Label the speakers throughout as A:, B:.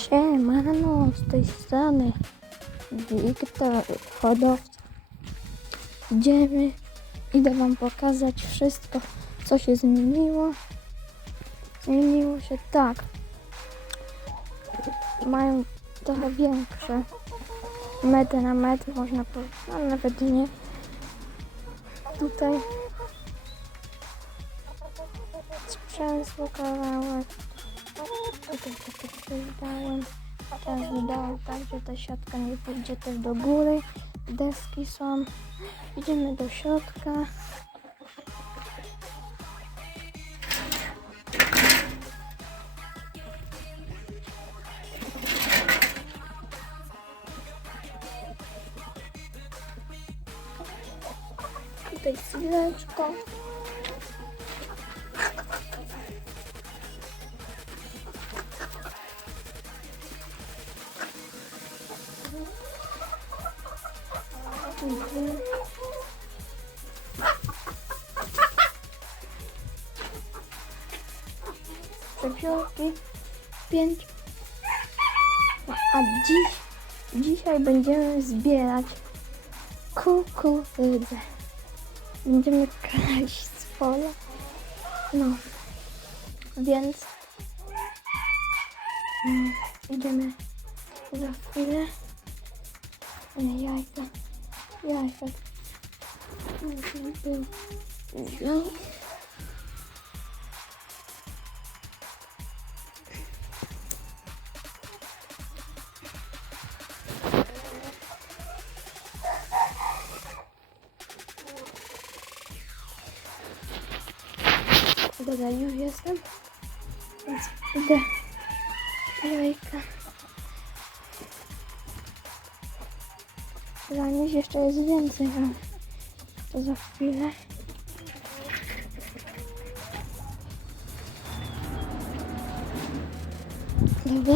A: Siemano, z tej strony Wiktor Hodowca. Idziemy, idę wam pokazać wszystko, co się zmieniło. Zmieniło się tak. Mają trochę większe metr na metr, można powiedzieć, no nawet nie. Tutaj sprzęsło kawałek. Tutaj takie coś dałem. Teraz dałem tak, że ta siatka nie pójdzie też do góry. Deski są. Idziemy do środka. Tutaj chwileczkę. Przepiórki pięć. A dziś, dzisiaj będziemy zbierać kukurydzę. Będziemy kraść z pola. No, więc mm, idziemy za chwilę. Jajka. Jajka. No. Dobra, już jestem. Więc idę. Jajka. Dla nich jeszcze jest więcej, ale to za chwilę. Dobra.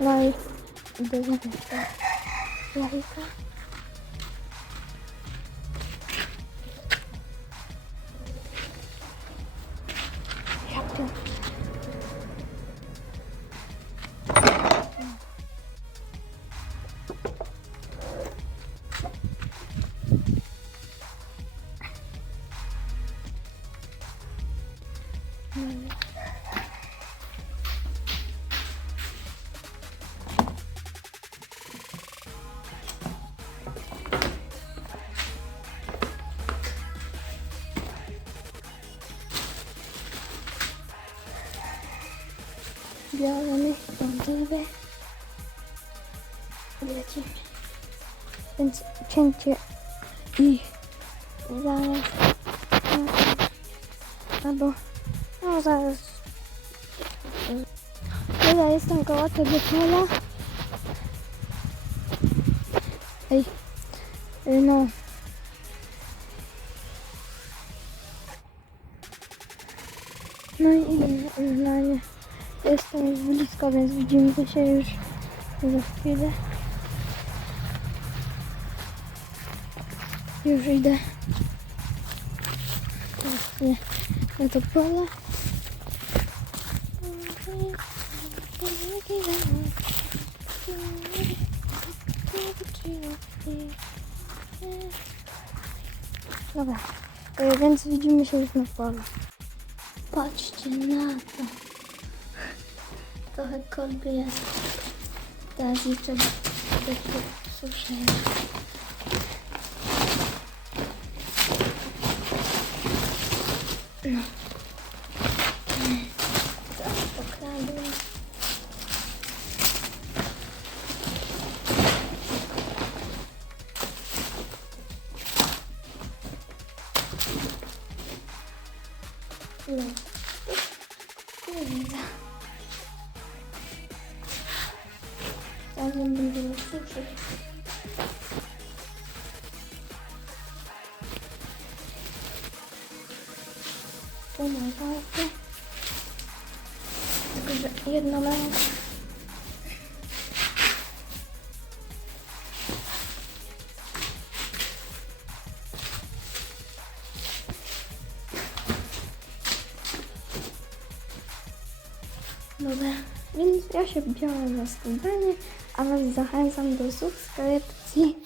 A: No i idę widzieć te 不要了呢，往这边，我要去，趁机趁机，一，二，三，三，三，三，三，三，三，三，三，三，三，三，三，三，三，三，三，三，no zaraz. Ja jestem koło tego pola. Ej. y, No. No i no, nie. Jestem już blisko, więc widzimy się już za chwilę. Już idę. Nie, na to pole. Dobra, y, więc widzimy się już na polu. Patrzcie na to. Trochę kolby jest. Teraz jeszcze takie suszę. Kurde. Razem będziemy suszyć. Pomagajcie. Tylko, że jedno rękę. Dobra, więc ja się biorę za składanie, a Was zachęcam do subskrypcji.